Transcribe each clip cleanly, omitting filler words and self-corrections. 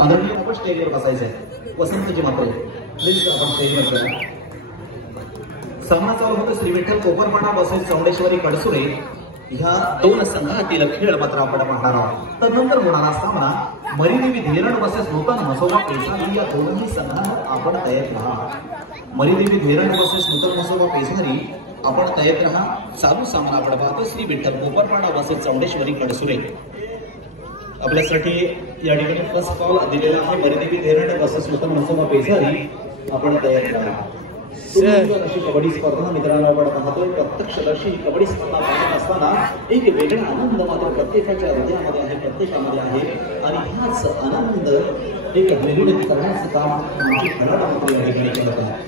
आदरणीय आपण स्टेजवर बसायचंय. वसंतजी मात्र प्लीज आपण स्टेजवर करूया. सामना चालू होतो श्री विठ्ठल कोपरपाडा वर्सेस चौंडेश्वरी कडसुरे ह्या दोन संघातील खेळ मात्र आपण पाहणार आहोत. तदनंतर होणारा सामना मरीदेवी धेरड वर्सेस नूतन मसोबा पेसारी या दोन्ही संघांना आपण तयार राहा. मरीदेवी धेरड वर्सेस नूतन मसोबा पेसारी आपण तयार राहा. चालू सामना आपण पाहतो श्री विठ्ठल कोपरपाडा वर्सेस चौंडेश्वरी कडसुरे. आपल्यासाठी या ठिकाणी फर्स्ट कॉल दिलेला आहे मरीदेवी धेरड वर्सेस नूतन मसोबा पेसारी आपण तयार राहा. अशी कबड्डी स्पर्धा मित्रांनो आपण पाहतोय. प्रत्यक्षदर्शी कबड्डी स्पर्धा पाहत असताना एक वेगळा आनंद मात्र प्रत्येकाच्या हृदयामध्ये आहे, प्रत्येकामध्ये आहे आणि हाच आनंद एक द्विगुणित करण्याचं काम आमची खेळाडू या ठिकाणी करत आहे.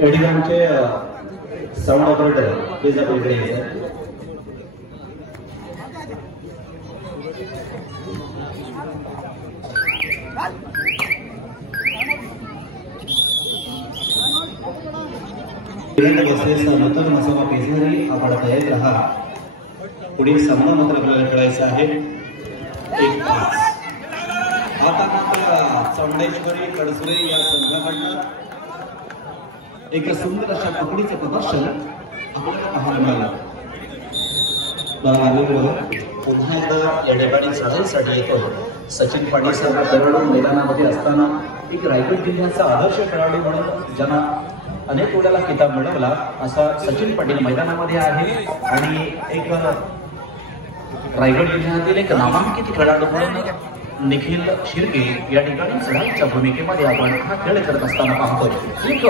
एडिगामचे साऊंड ऑपरेटर प्लीज आपण इकडे यायचं. नूतन मसोबा पेसारी आपण तयार राहा. पुढील सामना मात्र आपल्याला खेळायचा आहे. एक पास आता मात्र चौंडेश्वरी कडसुरे या संघाकडनं एक सुंदर अशा पकडीचं प्रदर्शन आपल्याला पाहायला मिळालं. पुन्हा एकदा या ठिकाणी चढाईसाठी येतो सचिन पाटील सारखा खेळाडू मैदानामध्ये असताना एक रायगड जिल्ह्याचा आदर्श खेळाडू म्हणून ज्यांना अनेक वेळेला किताब मिळवला असा सचिन पाटील मैदानामध्ये आहे आणि एक रायगड जिल्ह्यातील एक नामांकित खेळाडू म्हणून निखिल शिर्के या ठिकाणी चढाईच्या भूमिकेमध्ये आपण हा खेळ करत असताना पाहतोय. एक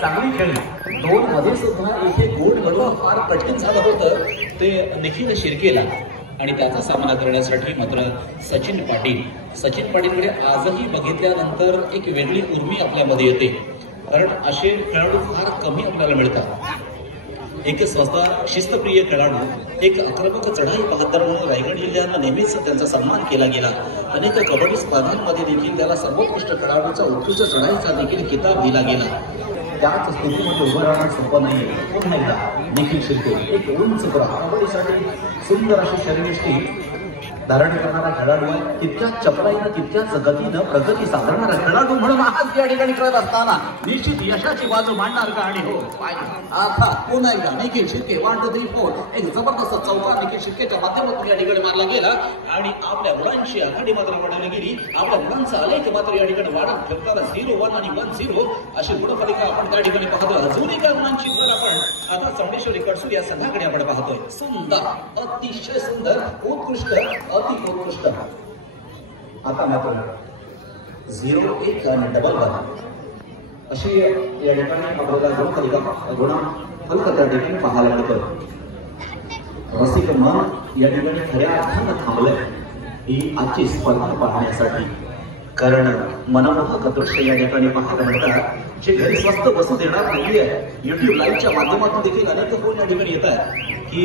चांगली खेळी दोन मध्ये सुद्धा इथे गोल करणं फार कठीण झालं होतं ते निखिल शिर्केला, आणि त्याचा सामना करण्यासाठी मात्र सचिन पाटीलकडे आजही बघितल्यानंतर एक वेगळी उर्मी आपल्यामध्ये येते, कारण असे खेळाडू फार कमी आपल्याला मिळतात. एक स्वतः शिस्तप्रिय खेळाडू, एक आक्रमक चढाई बहादर म्हणून रायगड जिल्ह्यानं नेहमीच त्यांचा सन्मान केला गेला. अनेक कबड्डी स्पर्धांमध्ये देखील त्याला सर्वोत्कृष्ट खेळाडूचा उत्कृष्ट चढाईचा देखील किताब दिला गेला. त्याच स्थितीमध्ये उभं राहणं सोपं नाही. पुन्हा एकदा निखिल शिर्के एक उंच कबड्डीसाठी सुंदर अशी शरीरयष्टी धारण करणारा खेळाडू आहे. तितक्याच चपलाईनं तितक्याच गतीनं प्रगती साधणारा खेळाडू म्हणून आज या ठिकाणी करत असताना निश्चित यशाची बाजू मांडणार का? आणि हो आता पुन्हा एकदा निखिल शिर्के 1 2 3 4 एक जबरदस्त चौका निखिल शिर्केच्या माध्यमातून या ठिकाणी मारला गेला, आणि आपल्या मुलांची आघाडी मात्र वाढवली गेली. आपल्या मुलांचा आलेख मात्र या ठिकाणी वाढत ठेवताना 0-1 आणि 1-0 अशी गुणफलिका आपण त्या ठिकाणी पाहतोय. अजूनही त्या गुणांची भर आपण आता चौंडेश्वरी कडसूर या संघाकडे आपण पाहतोय. सुंदर, अतिशय सुंदर, उत्कृष्ट, अति उत्कृष्ट. आता मात्र 0-1 आणि डबल 1 अशी या ठिकाणी आपल्याला गुणफलिका त्या ठिकाणी पाहायला मिळतं. रसिक मन या ठिकाणी खऱ्या अर्थानं थांबलंय ही आजची स्पर्धा पाहण्यासाठी, कारण मनमोहक दृश्य या ठिकाणी पाहायला मिळतात जे घरी स्वस्त बसू देणार नाहीये. युट्यूब लाईव्हच्या माध्यमातून देखील अनेक फोन या ठिकाणी येत आहेत की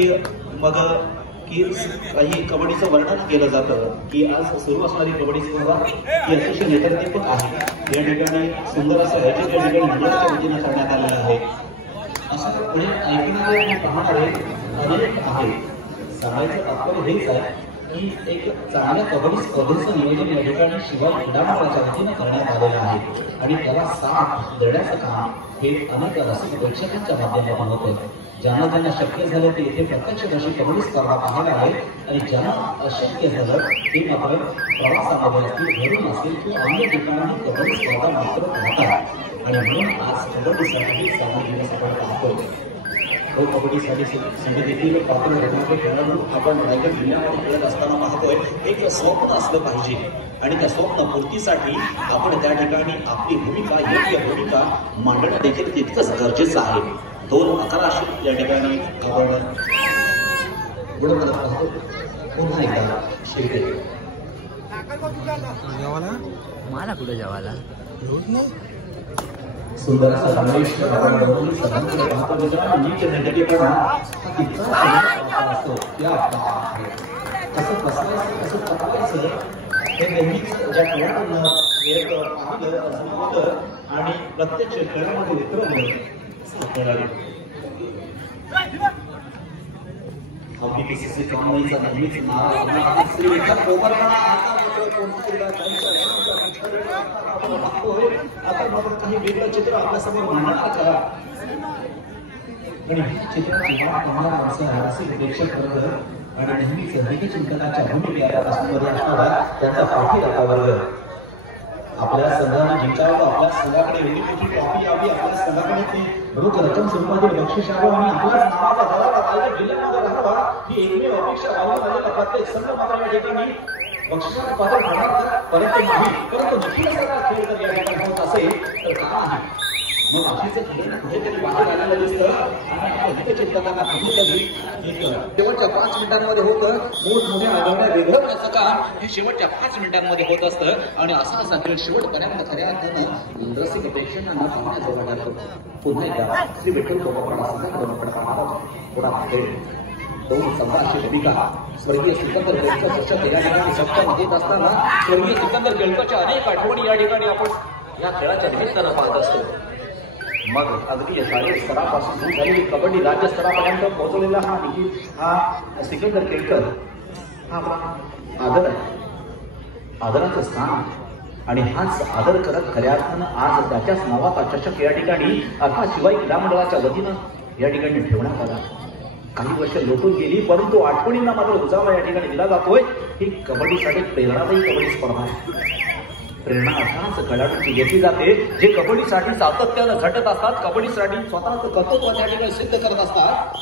काही कबड्डीचं वर्णन केलं जातं की आज सुरू असणारी कबड्डी स्पर्धा ही अतिशय नैसर्गिक आहे. या ठिकाणी सुंदर असं या ठिकाणी मंडळाच्या वतीनं करण्यात आलेलं आहे. असं पुढे ऐकणारे पाहणारे अनेक आहेत. सांगायचं तात्पर्य हेच आहे की एक चांगल्या कबड्डी स्पर्धेचं नियोजन या ठिकाणी शिवाय क्रीडा मंडळाच्या वतीनं करण्यात आलेलं आहे, आणि त्याला साथ देण्याचं काम हे अनेक रसिक प्रेक्षकांच्या माध्यमातून होतं. ज्यांना शक्य झालं ते इथे प्रत्यक्ष अशी कबड्डी स्पर्धा पाहायला आहे, आणि ज्यांना अशक्य झालं ते मात्र प्रवासामध्ये असतील, घरून असेल किंवा अन्य ठिकाणी कबड्डी स्पर्धा मात्र पाहतात. आणि म्हणून आज कबड्डीसाठी सामना दिवस आपण पाहतोय. कबड्डीसाठी समितीतील पात्र ठरणारे खेळाडू आपण रायगड जिल्ह्यामध्ये खेळत असताना पाहतोय. एक स्वप्न असलं पाहिजे, आणि त्या स्वप्न पूर्तीसाठी आपण त्या ठिकाणी आपली भूमिका, योग्य भूमिका मांडणं देखील तितकंच गरजेचं आहे. 2-11 या ठिकाणी आपण गुणफलक पाहतो. पुन्हा एकदा शिर्के मला कुठे जेवायला सुंदर असा संदेश सगळ्यांकडे पाहतो. नीट नैतिकपणा हा तितका असतो. कसं बसवायचं, कसं पकडायचं हे नेहमीच ज्या खेळाडूंना पाहिलं होतं आणि प्रत्यक्ष खेळामध्ये उतरवलं खेळाडू अगदी PCC कामगारीचा नेहमीच श्री विठ्ठल कोपरपाडा आपण बघतोय. आता मात्र काही वेगळं चित्र आपल्यासमोर मांडणार का? आणि हे चित्र करणारा माणसं रसिक प्रेक्षक वर्ग आणि नेहमीच हितचिंतनाच्या भूमिकेला असणारा त्यांचा पाठीराखा वर्ग. आपल्या संघाने जिंकावं, आपल्या संघाकडे एवढी मोठी ट्रॉफी यावी, आपल्या संघाकडे ती रोख रक्कम स्वरूपातील बक्षीस यावं आणि आपल्याच नावाचा धरावा, रायगड जिल्ह्यामध्ये राहावा ही एकमेव अपेक्षा बाळगून आलेला प्रत्येक संघ मात्र या ठिकाणी बक्षिसाला पात्र ठरणार परंतु नाही. परंतु नक्कीच खेळ जर या ठिकाणी होत असेल तर का नाही? मग अशीच खेळ कुठेतरी बाहेर आलेलं दिसतं, आणि आपण हितचिंतनाला शेवटच्या 5 मिनिटांमध्ये होतं. मोठमोठ्या आघाड्या वेगळं काम हे शेवटच्या 5 मिनिटांमध्ये होत असतं, आणि असा खेळ शेवटपर्यंत खऱ्या अर्थानं रसिक प्रेक्षकांना पाहण्याजोगा ठरतो. पुन्हा एकदा श्री विठ्ठल कोपरपाडा संघाकडून खेळ 2 संघाची भूमिका स्वर्गीय सिकंदर केळकर या ठिकाणी सप्ताह घेत असताना स्वर्गीय सिकंदर केळकरच्या अनेक आठवणी या ठिकाणी आपण या खेळाच्या निमित्तानं पाहत असतो. मग अगदी शालेय स्तरापासून सुरू झालेली कबड्डी राज्य स्तरापर्यंत पोहोचलेला हा सिकंदर केळकर हा आदर आहे, आदराचं स्थान, आणि हाच आदर करत खऱ्या अर्थानं आज त्याच्याच नावाचा चषक या ठिकाणी अर्थात शिवाई क्रीडा मंडळाच्या वतीनं या ठिकाणी ठेवण्यात आला. काही वर्ष लोटून गेली, परंतु आठवणींना मात्र उजाळा या ठिकाणी दिला जातोय. ही कबड्डीसाठी प्रेरणादायी कबड्डी स्पर्धा आहे. प्रेरणा अशाच खेळाडूंची घेतली जाते जे कबड्डीसाठी सातत्यानं झटत असतात, कबड्डीसाठी स्वतःचं कर्तृत्व त्या ठिकाणी सिद्ध करत असतात.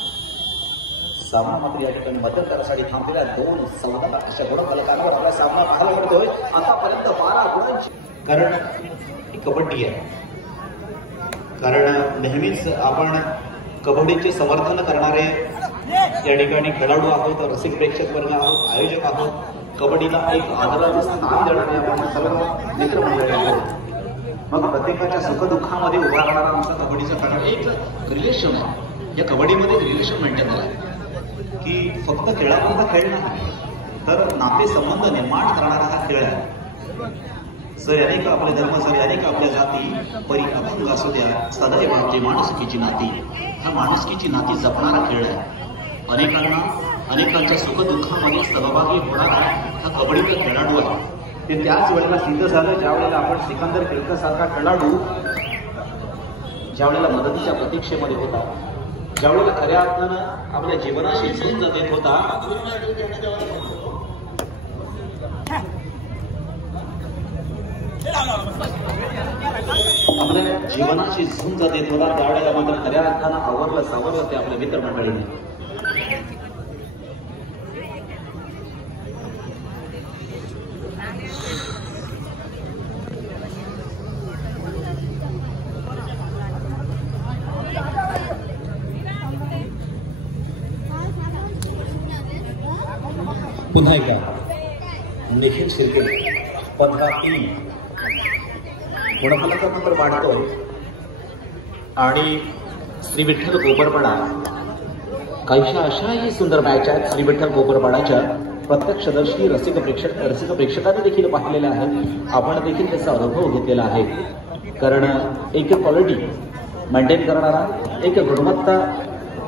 सामना मात्र या ठिकाणी मदत करण्यासाठी थांबलेल्या 2-14 अशा गुणफलकांवर आपला सामना पाहायला मिळतोय आतापर्यंत 12 गुणांची. कारण ही कबड्डी आहे. कारण नेहमीच आपण कबड्डीचे समर्थन करणारे या ठिकाणी खेळाडू आहोत, रसिक प्रेक्षक वर्ग आहोत, आयोजक आहोत. कबड्डीला एक आदराचं स्थान देणारे आपण सर्व मित्रमंडळी आहोत. मग प्रत्येकाच्या सुखदुःखामध्ये उभा राहणारा आमचा कबड्डीचा कारण एक रिलेशन आहे. या कबड्डीमध्ये रिलेशन मेंटेन आहे की फक्त खेळापुरता खेळ नाही तर नाते संबंध निर्माण करणारा हा खेळ आहे. सयाने का आपले धर्म सयाने का आपल्या जाती परी अभंग असू द्या सदैव आपली माणुसकीची नाती. हा माणुसकीची नाती जपणारा खेळ आहे. अनेकांच्या सुखदुःखामध्ये सहभागी होणारा हा कबड्डीचा खेळाडू आहे. ते त्याच वेळेला सिद्ध झालं ज्या वेळेला आपण सिकंदर केळकर सारखा खेळाडू ज्या वेळेला मदतीच्या प्रतीक्षेमध्ये होता, ज्या वेळेला खऱ्या अर्थानं आपल्या जीवनाशी झुंज देत होता, आपल्या जीवनाशी झुंज देत होता त्यावेळेला मात्र खऱ्या अर्थानं आवरलं सावरलं ते आपल्या मित्रमंडळीने. पुन्हा एकदा निखिल शिर्के 15-3 गुणफलका नंबर वाढतोय आणि श्री विठ्ठल कोपरपाडा काहीशा अशाही सुंदर मॅच आहेत. श्री विठ्ठल कोपरपाडाच्या प्रत्यक्षदर्शी रसिक प्रेक्षकांनी देखील पाहिलेल्या आहेत. आपण देखील त्याचा अनुभव घेतलेला आहे. कारण एक क्वालिटी मेंटेन करणारा, एक गुणवत्ता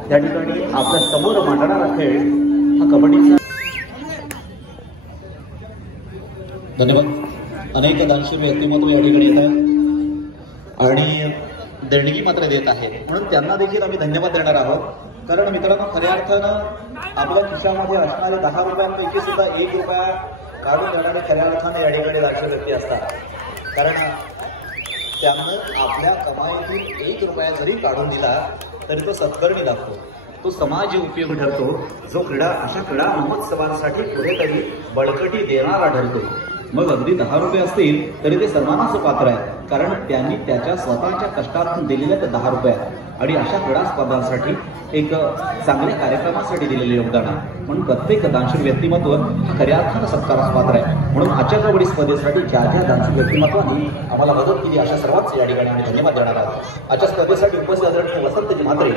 त्या ठिकाणी आपल्या समोर मांडणारा खेळ हा कबड्डीचा. धन्यवाद. अनेक दानशूर व्यक्तिमत्व या ठिकाणी येतात आणि देणगी मात्र देत आहेत, म्हणून त्यांना देखील आम्ही धन्यवाद देणार आहोत. कारण मित्रांनो खऱ्या अर्थानं आपल्या खिशामध्ये असणारे 10 रुपयांपैकी सुद्धा 1 रुपया काढून देणारे खऱ्या अर्थाने या ठिकाणी दानशूर व्यक्ती असतात. कारण त्यानं आपल्या कमाईतून 1 रुपया जरी काढून दिला तरी तो सत्कर्मी लागतो, तो समाज उपयोगी ठरतो. जो अशा क्रीडा महोत्सवांसाठी कुठेतरी बळकटी देणारा ठरतो. मग अगदी 10 रुपये असतील तरी ते सन्मानाचं पात्र आहे. कारण त्यांनी त्याच्या स्वतःच्या कष्टातून दिलेल्या त्या 10 रुपये आणि अशा क्रीडा स्पर्धांसाठी एक चांगल्या कार्यक्रमासाठी दिलेले योगदान आहे. म्हणून प्रत्येक दानशूर व्यक्तिमत्व खऱ्या अर्थानं सत्कारास पात्र आहे. म्हणून आजच्या कबड्डी स्पर्धेसाठी ज्या दानशूर व्यक्तिमत्वांनी आम्हाला मदत केली अशा सर्वांचे या ठिकाणी आम्ही धन्यवाद देणार आहोत. आजच्या स्पर्धेसाठी उपस्थित आदरणीय वसंतजी म्हात्रे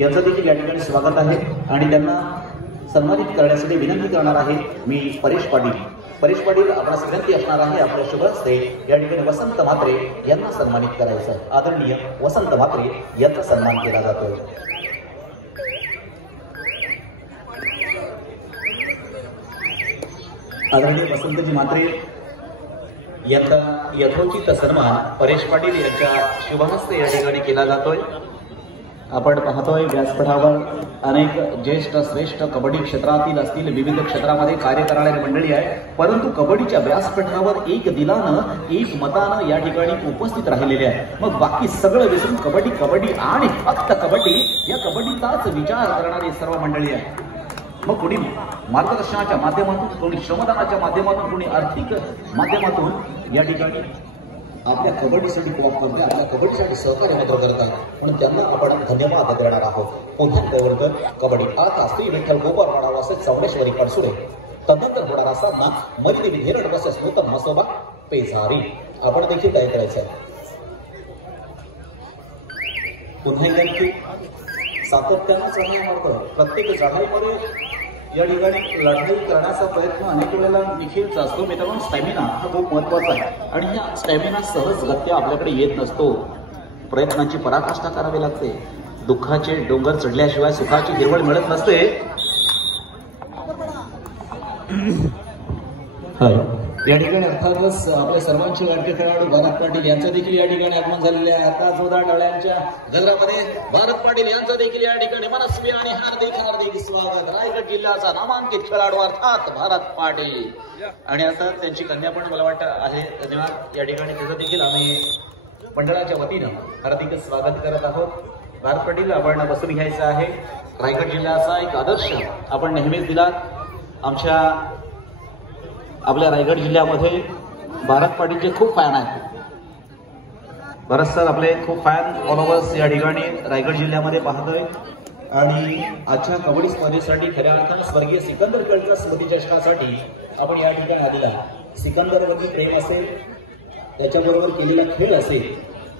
यांचं देखील या ठिकाणी स्वागत आहे आणि त्यांना सन्मानित करण्यासाठी विनंती करणार आहे मी परेश पाटील आपणास विनंती असणार आहे आपल्या शुभ हस्ते या ठिकाणी वसंत म्हात्रे यांना सन्मानित करायचं. आदरणीय वसंत म्हात्रे यांचा सन्मान केला जातोय. आदरणीय वसंतजी म्हात्रे यांचा यथोचित सन्मान परेश पाटील यांच्या शुभ हस्ते या ठिकाणी केला जातोय. आपण पाहतोय व्यासपीठावर अनेक ज्येष्ठ श्रेष्ठ कबड्डी क्षेत्रातील असतील, विविध क्षेत्रामध्ये कार्य करणारी मंडळी आहे. परंतु कबड्डीच्या व्यासपीठावर एक दिलानं एक मतानं या ठिकाणी उपस्थित राहिलेले आहे. मग बाकी सगळं विसरून कबड्डी आणि फक्त कबड्डी या कबड्डीचाच विचार करणारी सर्व मंडळी आहे. मग कोणी मार्गदर्शनाच्या माध्यमातून, कोणी श्रमदानाच्या माध्यमातून, कोणी आर्थिक माध्यमातून या ठिकाणी आपल्या कबड्डीसाठी आपल्या कबड्डीसाठी सहकार्य मात्र करतात. म्हणून त्यांना आपण धन्यवाद देणार आहोत. पुन्हा वर्ग कबड्डी आता श्री विठ्ठल कोपरपाडा वासेस चौंडेश्वरी कडसुरे तदनंतर होणारा सामना मरिदेवी धेरड वासेस नूतन मसोबा पेझारी. आपण देखील तयार करायचं आहे. पुन्हा एकदा सातत्यानं चढाई मारतं. प्रत्येक चढाईमध्ये या ठिकाणी लढाई करण्याचा प्रयत्न अनेक वेळेला निखिलचा असतो. मित्रांनो स्टॅमिना हा खूप महत्वाचा आहे आणि ह्या स्टॅमिना सहजगत्या आपल्याकडे येत नसतो. प्रयत्नांची पराकाष्ठा करावी लागते. दुःखाचे डोंगर चढल्याशिवाय सुखाची हिरवळ मिळत नसते. या ठिकाणी अर्थातच आपल्या सर्वांचे लाडके खेळाडू भारत पाटील यांचं देखील या ठिकाणी आगमन झालेले आहे. आता जोरदार टाळ्यांच्या गजरामध्ये भारत पाटील यांचं देखील या ठिकाणी मनस्वी आणि हार्दिक स्वागत. रायगड जिल्ह्याचा नामांकित खेळाडू अर्थात भारत पाटील आणि आता त्यांची कन्या पण मला वाटतं आहे. धन्यवाद. या ठिकाणी त्याचं देखील आम्ही मंडळाच्या वतीनं हार्दिक स्वागत करत आहोत. भार पडील आपण बसून घ्यायचं आहे. रायगड जिल्ह्याचा एक आदर्श आपण नेहमीच दिलात. आपल्या रायगड जिल्ह्यामध्ये भारत पाटीलचे खूप फॅन आहेत. भरत सर आपले खूप फॅन फॉलोवर्स या ठिकाणी रायगड जिल्ह्यामध्ये पाहतोय. आणि आजच्या कबड्डी स्पर्धेसाठी खऱ्या अर्थानं स्वर्गीय सिकंदर कळचा स्मृती चषकासाठी आपण या ठिकाणी आलेला. सिकंदरवरती प्रेम असेल, त्याच्याबरोबर केलेला खेळ असेल,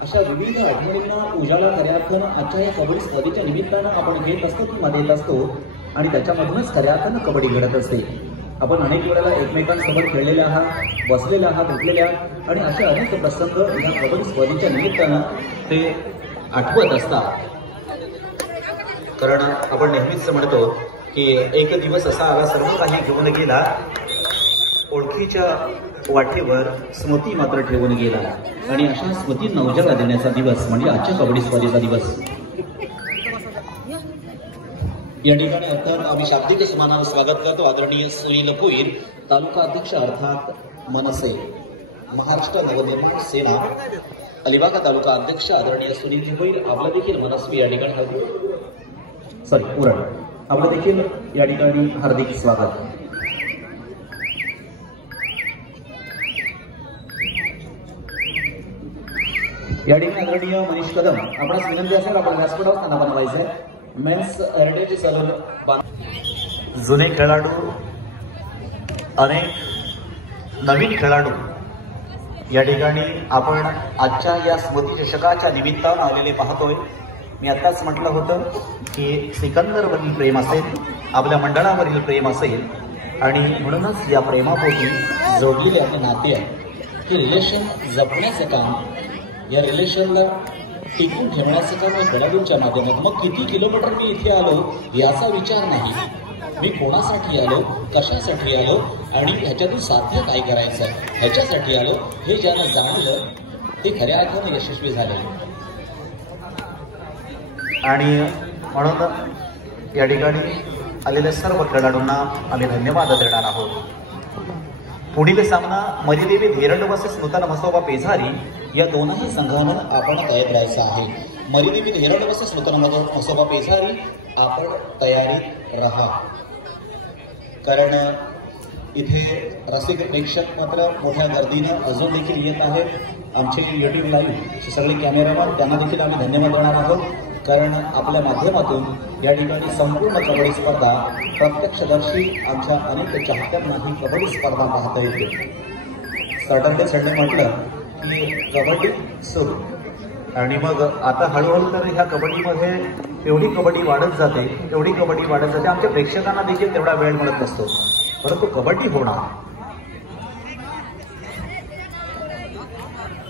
अशा विविध आठवणींना उजाळा खऱ्या अर्थानं आजच्या या कबड्डी स्पर्धेच्या निमित्तानं आपण घेत असतो किंवा देत असतो. आणि त्याच्यामधूनच खऱ्या अर्थानं कबड्डी घडत असते. आपण अनेक वेळेला एकमेकांसोबत खेळलेले आहात, बसलेले आहात, भेटलेले आहात आणि असे अनेक प्रसंग या कबड्डी स्पर्धेच्या निमित्तानं ते आठवत असतात. कारण आपण नेहमीच म्हणतो की एक दिवस असा आला, सर्व काही घेऊन गेला, ओळखीच्या वाटेवर स्मृती मात्र ठेवून गेला. आणि अशा स्मृतींना उजाळा देण्याचा दिवस म्हणजे आजच्या कबड्डी स्पर्धेचा दिवस. या ठिकाणी अर्थात आम्ही शाब्दिक सन्मानानं स्वागत करतो आदरणीय सुनील भोईर, तालुका अध्यक्ष अर्थात मनसे, महाराष्ट्र नवनिर्माण सेना अलिबाग तालुका अध्यक्ष आदरणीय सुनील भोईर. आपलं देखील मनस्वी या ठिकाणी उरण आपलं देखील या ठिकाणी हार्दिक स्वागत. या ठिकाणी आदरणीय मनीष कदम, आपणास विनंती असेल आपण व्यासपीठावर स्थान बनवायचंय. Men's heritage salon. जुने खेळाडू, अनेक नवीन खेळाडू या ठिकाणी आपण आजच्या या स्मृती चषकाच्या निमित्तानं आलेले पाहतोय. मी आत्ताच म्हटलं होतं की सिकंदरवरील प्रेम असेल, आपल्या मंडळावरील प्रेम असेल आणि म्हणूनच या प्रेमापोटी जोडलेले आपले नाते आहे. हे रिलेशन जपण्याचं काम, या रिलेशनला टिकून ठेवण्याचं काम या खेळाडूंच्या माध्यमातून. मग किती किलोमीटर मी इथे आलो याचा विचार नाही, मी कोणासाठी आलो, कशासाठी आलो आणि ह्याच्यातून साध्य काय करायचं ह्याच्यासाठी आलो, हे ज्याला जाणलं ते खऱ्या अर्थानं यशस्वी झाले. आणि म्हणून या ठिकाणी आलेल्या सर्व खेळाडूंना आम्ही धन्यवाद देणार आहोत. पुढील सामना मरिदेवी धेरड वर्सेस नूतन मसोबा पेझारी या दोनही संघांना आपण तयार राहायचं आहे. मरिदेवी धेरड वर्सेस नूतन मसोबा पेझारी आपण तयारीत राहा. कारण इथे रसिक प्रेक्षक मात्र मोठ्या गर्दीनं अजून देखील येत आहेत. आमचे युट्यूब लाईव्ह सगळे कॅमेरामॅन त्यांना देखील आम्ही धन्यवाद देणार आहोत. कारण आपल्या माध्यमातून या ठिकाणी संपूर्ण कबड्डी स्पर्धा प्रत्यक्षदर्शी आमच्या अनेक चाहत्यांना ही कबड्डी स्पर्धा पाहता येते. सॅटर्डे संडे म्हटलं की कबड्डी सुरू आणि मग आता हळूहळू तर ह्या कबड्डीमध्ये एवढी कबड्डी वाढत जाते, एवढी कबड्डी वाढत जाते, आमच्या प्रेक्षकांना देखील तेवढा वेळ मिळत नसतो. परंतु कबड्डी होणार,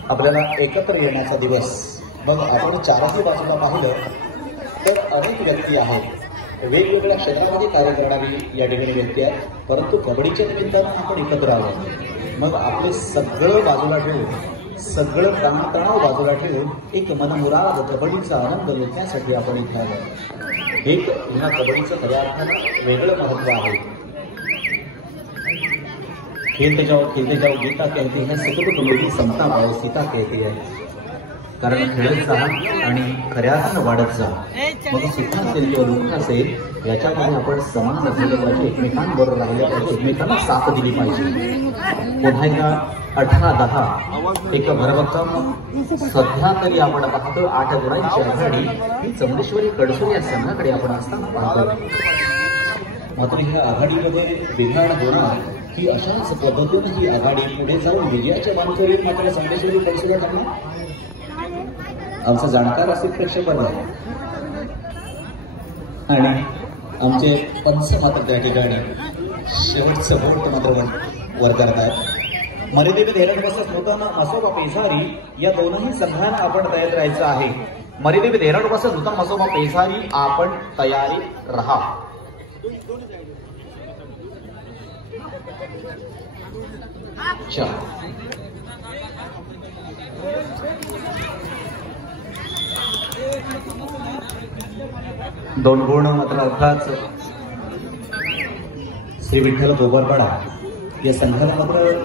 आपल्याला एकत्र येण्याचा दिवस. मग आपण चारही बाजूला पाहिलं तर अनेक व्यक्ती आहेत, वेगवेगळ्या क्षेत्रामध्ये कार्य करणारी या ठिकाणी व्यक्ती आहेत, परंतु कबड्डीच्या निमित्तानं आपण एकत्र आहोत. मग आपले सगळं बाजूला ठेवून, सगळं ताणतणाव बाजूला ठेवून एक मनमुराद कबड्डीचा आनंद लुटण्यासाठी आपण इथे आलो. एक ह्या कबड्डीचं खऱ्या अर्थानं वेगळं महत्व आहे. खेलते जाओ गीता कहती है, सुख तुम्ही समता पाओ सीता कहती है. कारण खेळत जा आणि खऱ्या अर्थानं वाढत जा. मग सुख असेल किंवा दुःख असेल याच्यामध्ये आपण समान झाले पाहिजे, एकमेकांबरोबर राहिले पाहिजे, एकमेकांना साथ दिली पाहिजे. पुन्हा एकदा 18-10 एक भरभक्कम सध्या तरी आपण पाहतो 8 गुणांची आघाडी ही चौंडेश्वरी कडसूर या संघाकडे आपण असताना पाहतो. मात्र ह्या आघाडीमध्ये बिघाड होणार की अशाच पद्धतीने ही आघाडी पुढे जाऊन विजयाच्या मानकरीत मात्र चौंडेश्वरी कडसूर ठरणार. आमचा जाणकार असे प्रेक्षक आहे आणि आमचे पंच मात्र त्या ठिकाणी शेवटचं बोट मात्र वर करतात. मरिदेवी धेरड वर्सेस नूतन मसोबा पेझारी या दोनही संघांना आपण तयार राहायचं आहे. मरिदेवी धेरड वर्सेस नूतन मसोबा पेझारी आपण तयारीत राहा. दोन गुण मात्र अर्थात श्री विठ्ठल गोबरपाडा या संघाला मात्र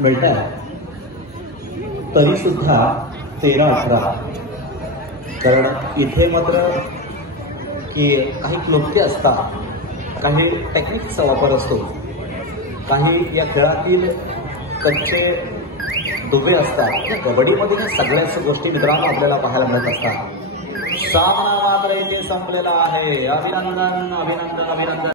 मिळतात. तरी सुद्धा 13-18 कारण इथे मात्र की काही क्लुप्ती असतात, काही टेक्निकचा वापर असतो, काही या खेळातील कच्चे दुबे असतात. या कबड्डीमध्ये ह्या सगळ्याच गोष्टी मित्रांनो आपल्याला पाहायला मिळत असतात. सामना मात्र इथे संपलेला आहे. अभिनंदन अभिनंदन अभिनंदन.